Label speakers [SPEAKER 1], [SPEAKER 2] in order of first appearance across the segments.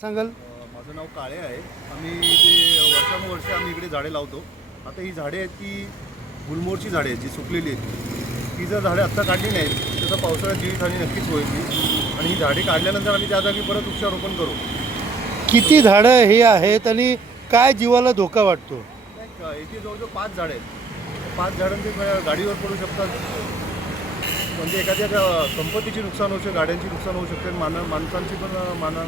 [SPEAKER 1] सांगाल?
[SPEAKER 2] माझं नाव काळे आहे. आम्ही जे वर्षानुवर्षे आम्ही इकडे झाडे लावतो. आता ही झाडे आहेत ती गुलमोहरची झाडे आहेत जी सुकलेली आहेत. ती जर झाडे आत्ता काढली नाहीत तर पावसाळ्यात जीवितहानी नक्कीच होईल आणि ही झाडे काढल्यानंतर आम्ही त्या जागी परत वृक्षारोपण करू.
[SPEAKER 1] किती झाडं हे आहेत आणि काय जीवाला धोका वाटतो?
[SPEAKER 2] इथे जवळजवळ पाच झाडे आहेत. पाच झाडांचे गाडीवर पडू शकतात. म्हणजे एखाद्या संपत्तीचे नुकसान होऊ शकते गाड्यांची नुकसान होऊ शकते मान माणसांची पण माना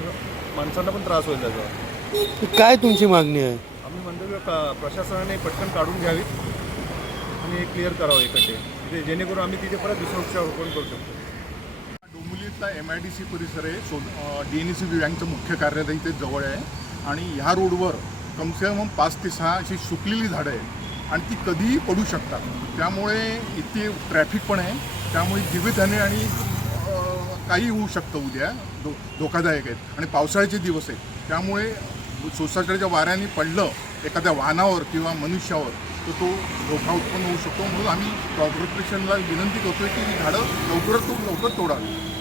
[SPEAKER 2] माणसांना पण त्रास होईल त्याचा.
[SPEAKER 1] काय तुमची मागणी आहे?
[SPEAKER 2] आम्ही म्हणतो की का- प्रशासनाने पटकन काढून घ्यावीत आणि हे क्लिअर करावं इकडचे म्हणजे जेणेकरून आम्ही तिथे परत दुसरं वृक्षारोपण करू शकतो.
[SPEAKER 3] डोंबिवलीतला एम आय डी सी परिसर आहे सो डी एन सी बँकचं मुख्य कार्यालय इथे जवळ आहे. आणि ह्या रोडवर कमसे कम पाच ते सहा अशी सुकलेली झाडं आहेत. आणि ती कधीही पडू शकतात. त्यामुळे इथे ट्रॅफिक पण आहे. त्यामुळे जीवितहानी आणि काही होऊ शकतं उद्या. धो धोकादायक आहेत. आणि पावसाळ्याचे दिवस आहेत. त्यामुळे सोसायटीच्या वाऱ्याने पडलं एखाद्या वाहनावर किंवा मनुष्यावर तर तो धोका उत्पन्न होऊ शकतो. म्हणून आम्ही कॉर्पोरेशनला विनंती करतोय की ही झाडं लवकरात लवकर तोडावी